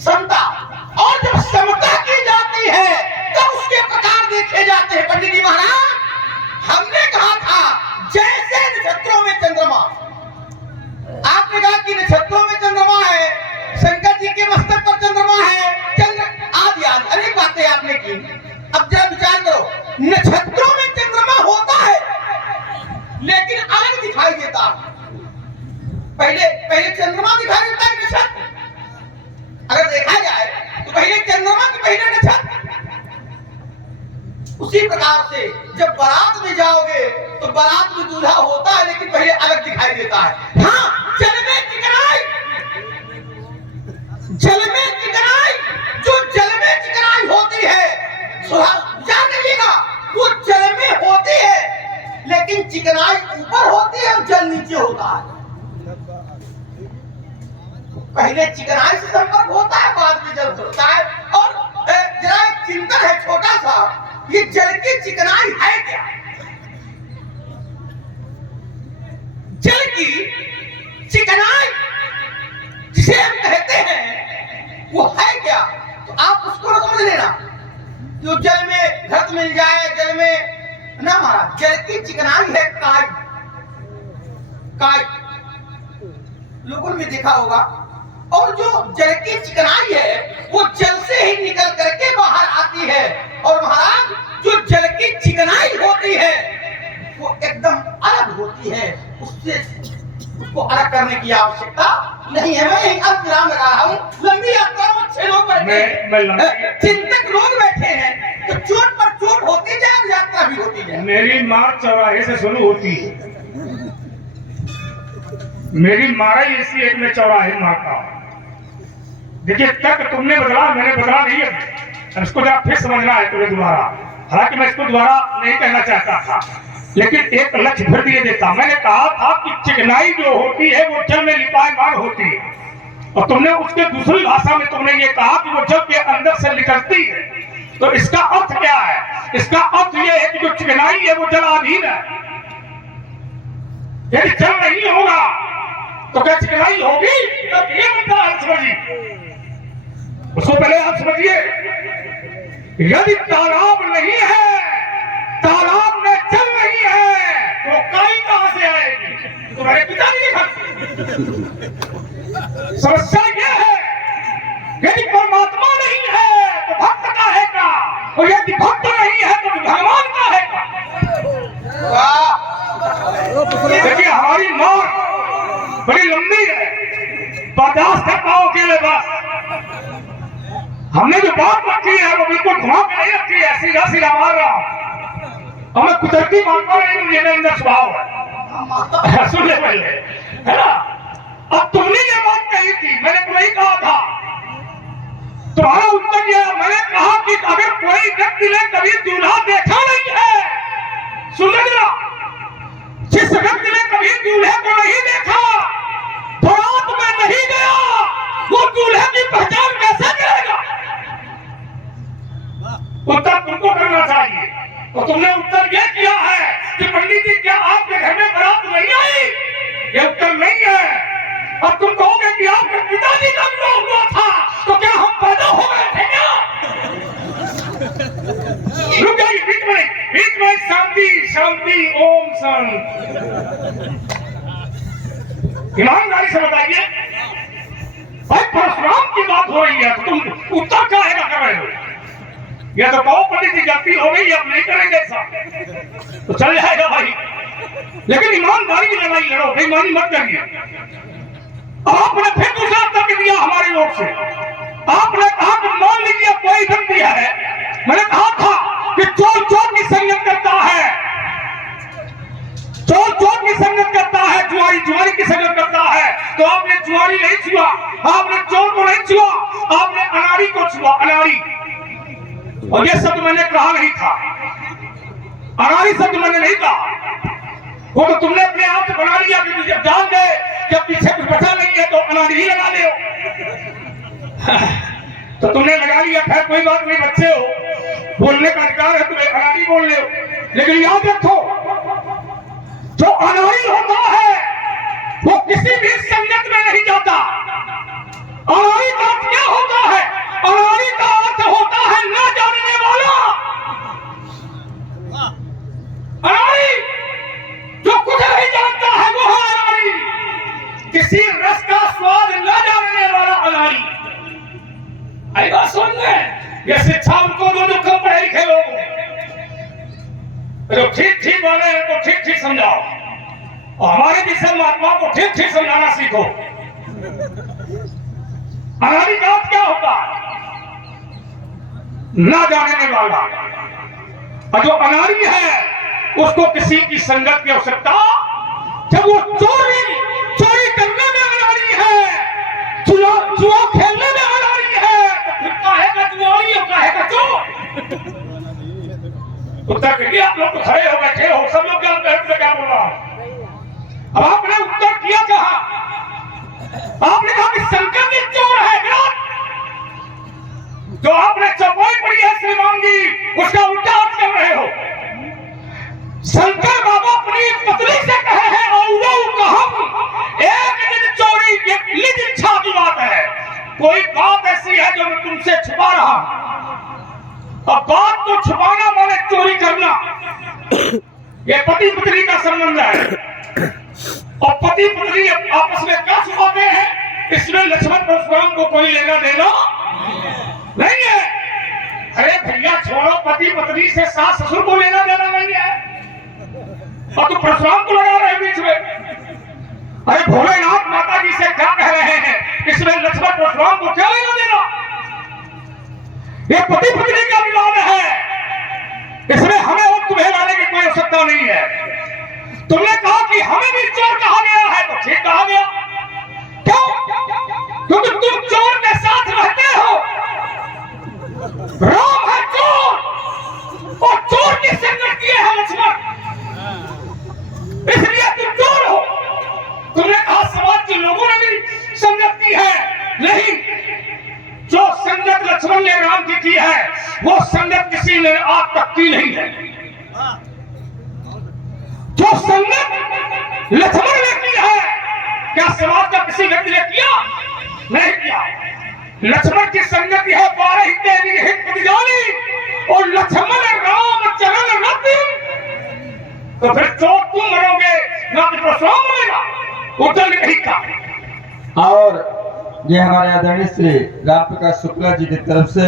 समता। और जब समता की जाती है तो उसके प्रकार देखे जाते हैं। पंडित जी महाराज, हमने कहा था जैसे नक्षत्रों में चंद्रमा, आपने कहा कि नक्षत्रों में चंद्रमा है, शंकर जी के मस्तक पर चंद्रमा है, चंद्र आदि आदि अनेक बातें आपने की। अब जरा विचार करो, नक्षत्रों में चंद्रमा होता है लेकिन अलग दिखाई देता। पहले चंद्रमा दिखाई देता है, नक्षत्र अगर देखा जाए तो पहले चंद्रमा के पहले नक्षत्र। उसी प्रकार से जब बारात में जाओगे तो बारात में दूल्हा होता है लेकिन पहले अलग दिखाई देता है। हाँ, जल में चिकनाई, जल में चिकनाई, जो जल में चिकनाई होती है, याद रखिएगा, वो जल में होती है लेकिन चिकनाई ऊपर होती है और जल नीचे होता है। पहले चिकनाई से संपर्क होता है, बाद में जल होता है। और जरा एक चिंतन है छोटा सा, ये जल की चिकनाई है क्या? जल की चिकनाई जिसे हम कहते हैं वो है क्या? तो आप उसको न समझ लेना जो जल में घृत मिल जाए, जल में ना महाराज। जल की चिकनाई है काई। काई लोगों ने देखा होगा। और जो जल की चिकनाई है वो जल से ही निकल करके बाहर आती है। और महाराज, जो जल की चिकनाई होती है वो एकदम अलग होती है, उससे उसको अलग करने की आवश्यकता नहीं है। मैं यही विराम लगा रहा हूँ। लंबी यात्रा में 6 लोग बैठे हैं, चिंतक लोग बैठे हैं, तो चोट पर चोट होती जाए, यात्रा भी होती जाए। मेरी मार चौराहे से शुरू होती है, मेरी मारा ही इसी एक में चौराहे मारता हूँ। देखिए, तक तुमने बदला, मैंने बदला नहीं है। इसको जरा फिर समझना है तुम्हें दोबारा। हालांकि मैं इसको दोबारा नहीं कहना चाहता था, लेकिन एक लक्ष्य भर दिए देता। मैंने कहा था कि चिकनाई जो होती है वो जल में लिपायमान होती है, और तुमने उसके दूसरी भाषा में तुमने ये कहा कि वो जल के अंदर से निकलती है। तो इसका अर्थ क्या है? इसका अर्थ ये है कि जो चिकनाई है वो जलाधीन है। यदि जल नहीं होगा तो क्या चिकनाई होगी? तो ये मतलब आप समझिए, उसको पहले आप समझिए। यदि तालाब नहीं है, तालाब में जल नहीं है, तो काई कहां से आएगी? तुम्हारे पिताजी के घर से। समस्या यह है, यदि परमात्मा नहीं है तो भक्त का है का, और यदि भक्त नहीं है तो भगवान का है का। देखिए, हमारी मार बड़ी लंबी है, बर्दाश्त कर पाओगे ले बस। हमने जो बात रखी है वो बिल्कुल घुमा के नहीं रखी है, सीधा सीधा मार रहा हूं। और मैं कुदरती मानता नहीं, मेरे अंदर स्वभाव है। सुन ले पहले, है ना? अब तुमने ये बात कही थी, मैंने तुम्हें कहा था, तुम्हारा उत्तर यह, मैंने कहा कि अगर कोई व्यक्ति ने कभी दूल्हा देखा नहीं है, सुन लेना, जिस व्यक्ति ने कभी दूल्हे को नहीं देखा, बारात में नहीं गया, वो दूल्हे की पहचान कैसे करेगा? उत्तर तुमको करना चाहिए। तो तुमने उत्तर यह किया है कि पंडित जी, क्या आपके घर में बारात नहीं आई? ये उत्तर नहीं है। अब तुम कहोगे कि आपके पिताजी का विवाह हुआ था, तो क्या हम पैदा हो गए थे क्या? रुक जाइए, बीच में शांति शांति, ओम शांति। ईमानदारी से बताइए, भाई परशुराम की बात हो रही है तो तुम उत्तर क्या है कर रहे हो? या तो कहो पंडित जी गलती हो गई, अब नहीं करेंगे ऐसा, तो चल जाएगा भाई। लेकिन ईमानदारी की लड़ाई लड़ो, बेईमानी मत करिए। आपने फिर दूसरा तर्क दिया हमारी ओर से। आपने कहा कि मान लीजिए कोई व्यक्ति है, मैंने कहा था कि चोर चोर की संगत करता है, चोर चोर की संगत करता है, जुआरी जुआरी की संगत करता है। तो आपने जुआरी नहीं छुआ, आपने चोर को नहीं छुआ, आपने अनाड़ी को छुआ, अनाड़ी। और ये शब्द मैंने कहा नहीं था, अनाड़ी शब्द मैंने नहीं कहा, वो तो तुमने अपने आप से बना लिया कि जब जान गए कि पीछे कुछ बचा नहीं है तो अनाड़ी ही लगा ले। तो तुमने लगा लिया, खैर कोई बात नहीं, बच्चे हो, बोलने का अधिकार है, तुम्हें अनाड़ी बोल ले। लेकिन याद रखो, जो अनाड़ी होता है वो किसी भी संगत में नहीं जाता। अनाड़ी का क्या होता ये शिक्षा उनको दो जो कम पढ़े लिखे लोग, जो ठीक ठीक वाले हैं तो ठीक ठीक समझाओ, और हमारे जैसे महात्मा को ठीक ठीक समझाना सीखो। अनादिकाल क्या होता है ना जानने वाला, और जो अनाड़ी है उसको किसी की संगत की आवश्यकता, जब वो चोरी करने में अनाड़ी है, जुआ खेलने में अनाड़ी है, तो फिर काहेगा जुआरी और काहेगा चोर। उत्तर के लिए आप लोग तो खड़े हो बैठे हो, सब लोग क्या बोल रहा हूं। अब आपने उत्तर किया कहा, आपने कहा कि शंकर जी चोर है क्या? जो आपने चौपाई पड़ी है श्रीमांगी, उसका उल्टा आप कर रहे हो। शंकर बाबा अपनी पत्नी से कहे हैं एक निज चोरी, एक निज इच्छा की बात है। कोई बात ऐसी है जो मैं तुमसे छुपा रहा हूं, अब बात को छुपाना माने चोरी करना। ये पति पत्नी का संबंध है, और पति पत्नी आपस में क्या छुपाते हैं, इसमें लक्ष्मण परशुराम को कोई लेना देना नहीं है। अरे भैया छोड़ो, पति पत्नी से सास ससुर को लेना देना नहीं है, और तुम परशुराम को लगा रहे बीच में। अरे भोलेनाथ माता जी से क्या कह रहे हैं, इसमें लक्ष्मण परशुराम को क्या लेना देना? ये पति पत्नी का विवाद है, इसमें हमें और तुम्हें लाने की कोई आवश्यकता नहीं है। तुमने कहा कि हमें भी चोर कहा गया है, तो ठीक कहा गया। क्यों? क्योंकि तुम चोर के साथ रहते हो। राम है चोर, और चोर की संगत किए है लक्ष्मण, इसलिए तुम चोर हो। तुमने कहा समाज के लोगों ने भी संगत की है, नहीं। जो संगत लक्ष्मण ने राम की है, वो संगत किसी ने आज तक की नहीं है। जो संगत लक्ष्मण ने की है, क्या समाज का किसी व्यक्ति ने किया? नहीं किया। लक्ष्मण की संगति है 12 देवी हित प्रतिजानी, और लक्ष्मण राम चरण रति। तो फिर चोर तुम मरोगे, ना कि परशुराम मरेगा। उत्तर नहीं का। और ये हमारे आदरणीय श्री राम प्रकाश शुक्ला जी की तरफ से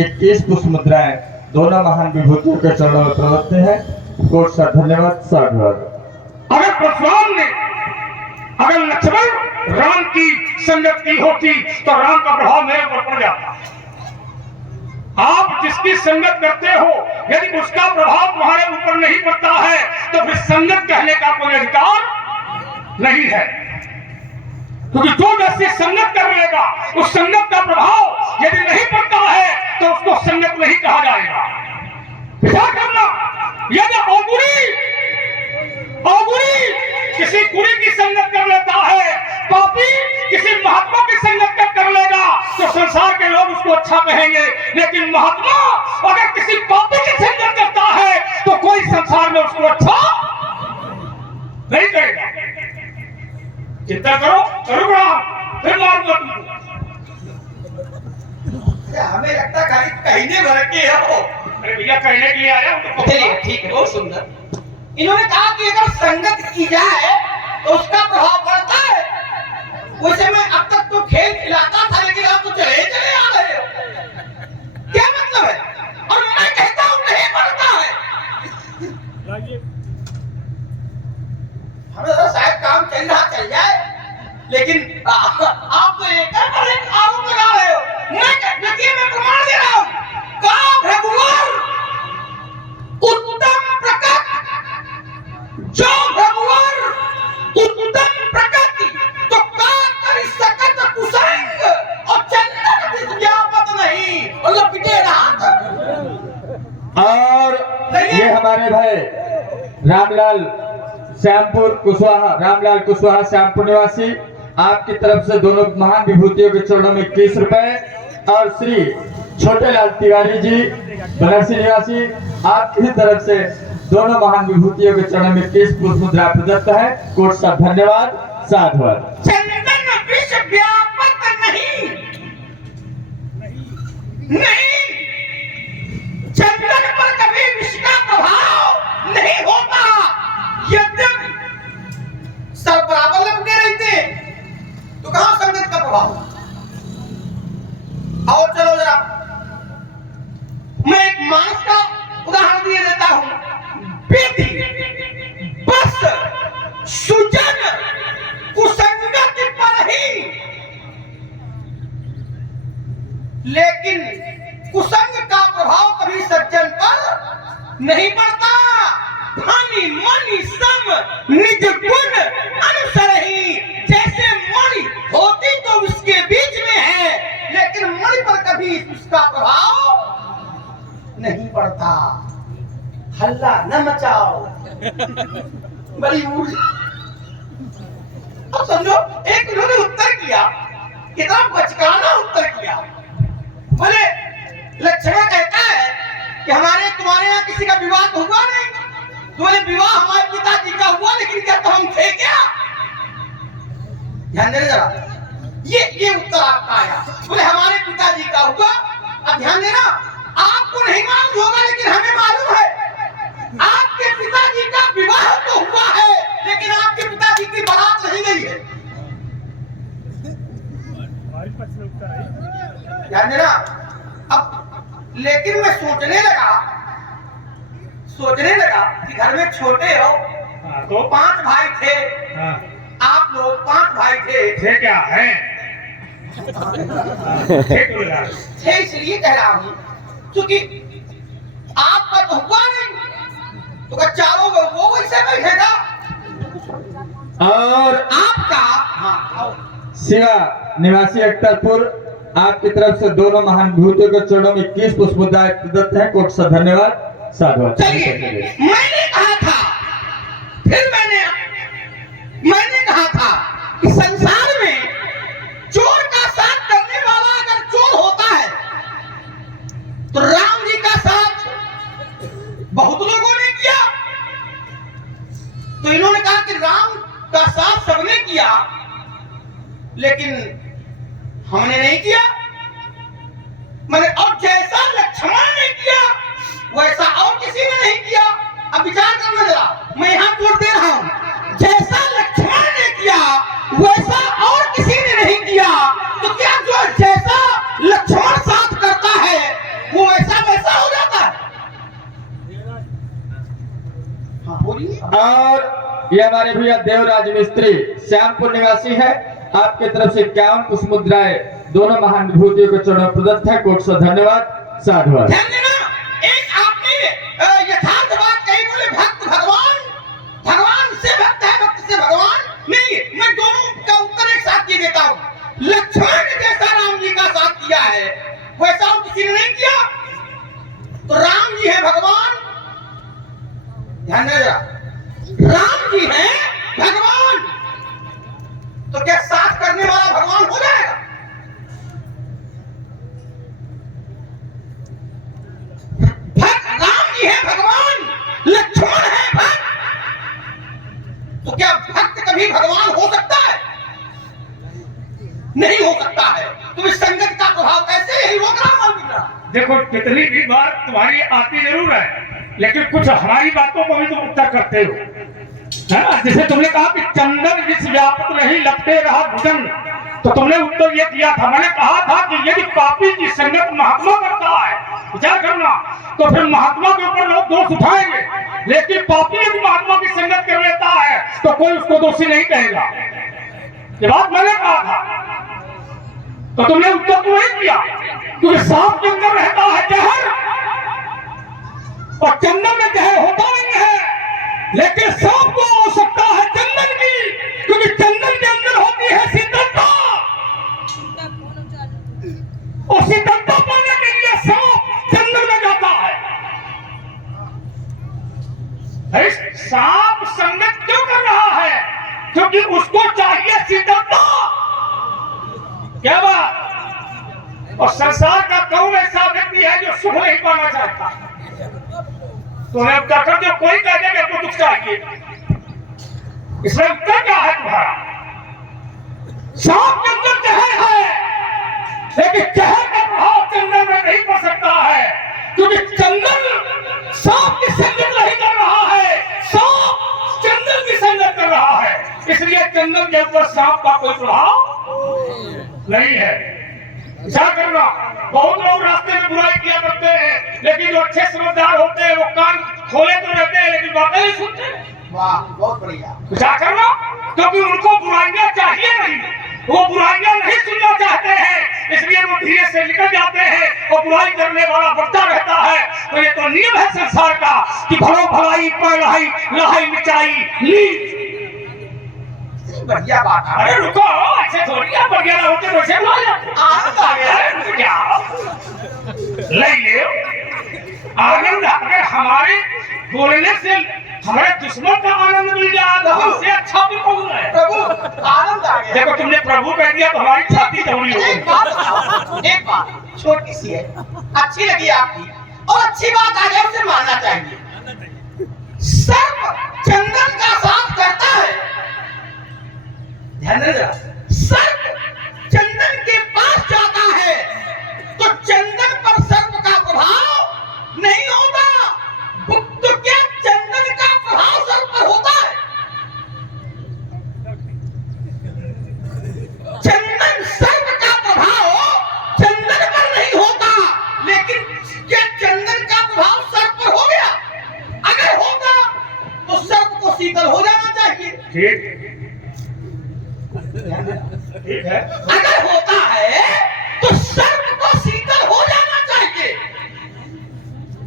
21 पुष्प मुद्राएं दोनों महान विभूतियों के चरणों में प्रवर्तित है। कोट सा धन्यवाद, साधुवाद। अगर परशुराम ने, अगर लक्ष्मण राम की संगत की होती तो राम का प्रभाव मेरे ऊपर पड़ जाता। आप जिसकी संगत करते हो, यदि उसका प्रभाव तुम्हारे ऊपर नहीं पड़ता है, तो फिर संगत कहने का कोई अधिकार नहीं है। क्योंकि जो व्यक्ति संगत कर लेगा, उस संगत का प्रभाव यदि नहीं पड़ता है, तो उसको संगत नहीं कहा जाएगा। विचार करना, यदि औगुरी किसी कुरी की संगत कर लेता है, पापी किसी महात्मा की संगत कर लेगा, तो संसार के लोग उसको अच्छा कहेंगे। लेकिन महात्मा अगर किसी पापी की संगत करता है, तो कोई संसार में उसको अच्छा नहीं करेगा। चिंता करो, फिर मारूंगा तुमको। हमें लगता खाली कहने भर के हो। अरे भैया कहने के लिए आया हूं तो चलिए ठीक है, बहुत सुंदर। इन्होंने कहा कि अगर संगत की जाए तो उसका प्रभाव पड़ता है। वैसे मैं अब तक तो खेल खिलाता था, लेकिन आप तो चले चले आ रहे हो, क्या मतलब है? और मैं कहता हूं नहीं पड़ता है। हमें तो शायद काम चल रहा चल जाए, लेकिन आप तो एक आरोप लगा रहे हो। देखिए मैं प्रमाण दे रहा हूं। का भगवान उत्तम प्रकट, जो भगवान उत्तम प्रकृति, तो का कर सकत कुसंग, और चंदन विज्ञापत नहीं, और लपटे रहा। और ये हमारे भाई रामलाल श्यामपुर कुशवाहा, रामलाल कुशवाहा श्यामपुर निवासी, आपकी तरफ से दोनों महान विभूतियों के चरणों में 21 रुपए, और श्री छोटेलाल तिवारी जी बनारसी निवासी, आपकी तरफ से दोनों महान विभूतियों के चरणों में 21 पुष्प मुद्रा प्रदत्त है। कोट सा धन्यवाद, साधुवाद। चंदन विष व्यापक नहीं, चंदन पर कभी विष का प्रभाव नहीं होता। यद्यपि सब बराबर लपटे रहते, तो कहां संगत का प्रभाव? और चलो जरा विधि बस सुजन कुसंगत पर ही, लेकिन कुसंग का प्रभाव कभी सज्जन पर नहीं पड़ता। धनी मणि सम निज गुण अनुसर ही, जैसे मणि होती तो उसके बीच में है, लेकिन मणि पर कभी उसका प्रभाव नहीं पड़ता। हल्ला न मचाओ, बड़ी ऊर्जा। अब समझो, एक उन्होंने उत्तर किया, कितना बचकाना उत्तर किया। बोले लक्ष्मण कहता है कि हमारे तुम्हारे यहाँ किसी का विवाह तो हुआ नहीं। तो बोले विवाह हमारे पिताजी का हुआ, लेकिन क्या तो हम थे क्या? ध्यान देना जरा, ये उत्तर आपका आया। बोले हमारे पिताजी का हुआ। अब ध्यान देना, आपको नहीं मालूम होगा लेकिन हमें मालूम है। आपके पिताजी का विवाह तो हुआ है, लेकिन आपके पिताजी की बारात नहीं गई है। ध्यान देना। अब लेकिन मैं सोचने लगा कि घर में छोटे हो तो 5 भाई थे। आप लोग 5 भाई थे क्या है? थे इसलिए कह रहा हूँ क्योंकि आपका तो हुआ नहीं, तो चारों वो वैसे बैठेगा। और आपका शिवा निवासी अख्तरपुर, आपकी तरफ से दोनों महान विभूतियों के चरणों में 21 पुष्पमुद्राएं प्रदत्त है। कोट सा धन्यवाद। साधुवाद। चलिए, मैंने कहा था, फिर मैंने कहा था कि संसार में चोर का साथ करने वाला अगर चोर होता है तो राम जी का साथ बहुत लोगों ने किया। तो इन्होंने कहा कि राम का साथ सबने किया, लेकिन हमने नहीं किया। मैंने और जैसा लक्ष्मण ने किया वैसा और किसी ने नहीं किया। अब विचार करना जरा, मैं यहां जोड़ दे रहा हूं, जैसा लक्ष्मण ने किया वैसा और किसी ने नहीं किया। तो क्या जो जैसा लक्ष्मण साथ करता है वो वैसा वैसा हो जाता है? हाँ बोलिए। और ये हमारे भैया देवराज मिस्त्री श्यामपुर निवासी है, आपके तरफ से 51 पुष्पमुद्राएं दोनों महान विभूतियों के चरणों में प्रदत्त है। कोट सा धन्यवाद। साधुवाद। ध्यान देना, एक आपने यथार्थ बात कही। बोले भक्त भगवान से भक्त है, भक्त से भगवान नहीं। मैं दोनों का उत्तर एक साथ ही देता हूँ। लक्ष्मण ने जैसा राम जी का साथ किया है वैसा और किसी ने नहीं किया। तो राम जी है भगवान। ध्यान देना, राम जी है भगवान, तो क्या साथ करने वाला भगवान हो जाएगा? राम जी है भगवान, लक्ष्मण है भक्त, तो क्या भक्त कभी भगवान हो सकता है? नहीं हो सकता है। तुम इस संगत का प्रभाव कैसे? यही रोक रहा हूं। देखो, कितनी भी बात तुम्हारी आती जरूर है, लेकिन कुछ हमारी बातों को भी तुम उत्तर करते हो, है ना? जैसे तुमने कहा कि चंदन विष व्यापक नहीं लपटे रहा भुजन, तो तुमने उत्तर ये दिया था। मैंने कहा था कि यदि पापी की संगत महात्मा करता है, विचार करना, तो फिर महात्मा के ऊपर लोग दोष उठाएंगे, लेकिन पापी यदि महात्मा की संगत कर लेता है तो कोई उसको दोषी नहीं कहेगा। ये बात मैंने कहा था, तो तुमने उत्तर तो नहीं दिया, क्योंकि सांप के अंदर रहता है जहर और चंदन में जहर होता नहीं है, लेकिन सांप को आवश्यकता है चंदन की, क्योंकि चंदन के अंदर होती है शीतलता, और शीतलता पाने के लिए सांप चंदन में जाता है। अरे सांप संगत क्यों कर रहा है? क्योंकि उसको चाहिए शीतलता। क्या बात? और संसार का कौन ऐसा व्यक्ति है जो सुख नहीं पाना चाहता? तुम्हें अब क्या करते हो? कोई कह दे कि दुख चाहिए, इसमें उत्तर क्या है तुम्हारा? सांप के अंदर जहर है, लेकिन जहर का प्रभाव चंदन में नहीं पड़ सकता है, क्योंकि चंदन सांप की संगत नहीं कर रहा है, सांप चंदन की संगत कर रहा है। इसलिए चंदन के ऊपर सांप का कोई प्रभाव नहीं है। विचार करना, बहुत लोग रास्ते में बुराई किया करते हैं, लेकिन जो अच्छे समझदार होते हैं वो कान खोले तो रहते हैं लेकिन बातें नहीं सुनते। वाह बहुत बढ़िया। क्या करना, क्योंकि उनको बुराइयां चाहिए नहीं, वो बुराइयां नहीं सुनना चाहते हैं, इसलिए वो धीरे से निकल जाते हैं और बुराई करने वाला बढ़ता रहता है। तो ये तो नियम है संसार का कि भलो भलाई पर लहाई लहाई मिटाई ली। बढ़िया बात है। अरे रुको, ऐसे थोड़ी आप बढ़िया होते वैसे ला जाते। आनंद आ गया। अरे क्या ले ले आनंद, अगर हमारे बोलने से हमारे दुश्मन का आनंद मिल जाए उससे अच्छा भी कौन है। प्रभु आनंद आ गया। देखो तुमने प्रभु कह दिया तो हमारी छाती चौड़ी हो एक गई। बात बताओ, एक बात छोटी सी है, अच्छी लगी आपकी और अच्छी बात आ जाए उसे मानना चाहिए। सर्प चंदन का साफ करता है, ध्यान देना, सर्प चंदन के पास जाता है तो चंदन पर सर्प का प्रभाव नहीं होता। तो क्या चंदन का प्रभाव सर्प पर होता है? चंदन सर्प का प्रभाव चंदन पर नहीं होता, लेकिन क्या चंदन का प्रभाव सर्प पर हो गया? अगर होता तो सर्प को शीतल हो जाना चाहिए। ठीक है। अगर होता है तो सर्प को शीतल हो जाना चाहिए।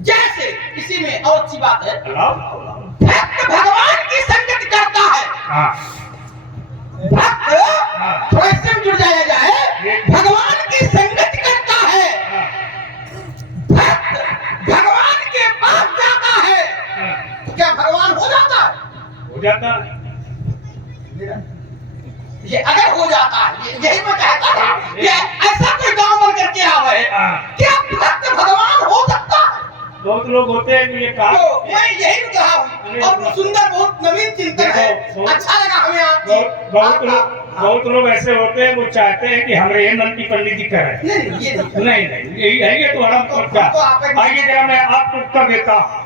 जैसे इसी में और अच्छी बात है, भक्त भगवान की संगत करता है। भक्त थोड़ा इससे भी जुड़ जाया जाए, भगवान की संगत करता है, भक्त भगवान के पास जाता है तो क्या भगवान हो जाता है? हो जाता है। ये अगर हो जाता है, यही मैं कहता था कि ऐसा कोई गांव बन करके आवे, क्या भक्त भगवान हो सकता है? बहुत लोग होते हैं जो ये कहा, तो मैं यही कहा हूँ और सुंदर बहुत नवीन चिंतन है, अच्छा लगा हमें आपकी। बहुत लोग ऐसे होते हैं वो चाहते हैं कि हमारे मन की पंडित जी करें। नहीं ये नहीं नहीं, यही है ये तो आराम करता। आइए जरा मैं आपको उत्तर देता हूँ।